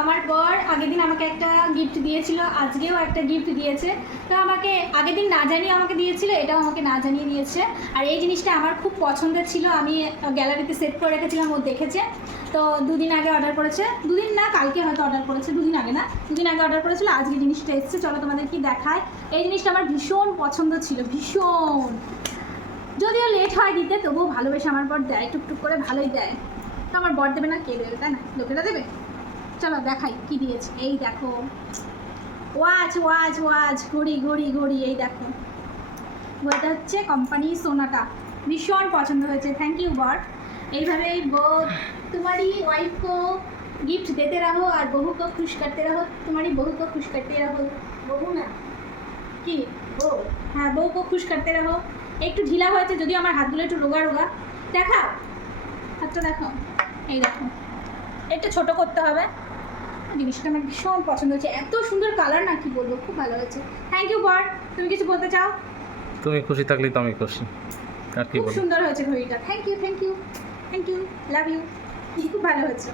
আমার বর আগের দিন আমাকে একটা গিফট দিয়েছিল, আজকেও একটা গিফট দিয়েছে। তো আমাকে আগের দিন না জানিয়ে আমাকে দিয়েছিল, এটাও আমাকে না জানিয়ে দিয়েছে। আর এই জিনিসটা আমার খুব পছন্দের ছিল, আমি গ্যালারিতে সেট করে রেখেছিলাম, ও দেখেছে। তো দুদিন আগে অর্ডার করেছে, দুদিন না কালকে হয়তো অর্ডার করেছে, দুদিন আগে না, দুদিন আগে অর্ডার করেছিল, আজকে জিনিসটা এসেছে। চলো তোমাদের কি দেখায়। এই জিনিসটা আমার ভীষণ পছন্দ ছিল, ভীষণ। যদিও লেট হয় দিতে, তবুও ভালোবেসে আমার বর দেয়, টুকটুক করে ভালোই দেয়। তো আমার বর দেবে না কে দেবে, তাই না? লোকেরা দেবে। চলো দেখাই কি দিয়েছে। এই দেখো, ওয়াচ ওয়াচ ওয়াচ, ঘড়ি ঘড়ি ঘড়ি, এই দেখো। ঘড়িটা হচ্ছে কোম্পানি সোনাটা, ভীষণ পছন্দ হয়েছে। থ্যাংক ইউ বর। এইভাবে तुम्हारी वाइफ को गिफ्ट देते रहो और बहू को खुश करते रहो, तुम्हारी बहू को खुश करते रहो। बहू ना কি বউ, হ্যাঁ বউকে খুশ করতে রহো। একটু ঢিলা হয়েছে যদিও, আমার হাতগুলো একটু রোগা রোগা। দেখাও হাতটা, দেখো, এই দেখো। একটু ছোট করতে হবে। জিনিসটা আমার ভীষণ পছন্দ হয়েছে, এত সুন্দর কালার, না কি বলবো, খুব ভালো হয়েছে। থ্যাংক ইউ বর। তুমি কিছু বলতে চাও? তুমি খুশি থাকলেই তো আমি খুশি, আর কি খুব বলবো। সুন্দর হয়েছে ঘড়িটা। Thank you thank you thank you, love you. খুব ভালো হয়েছে।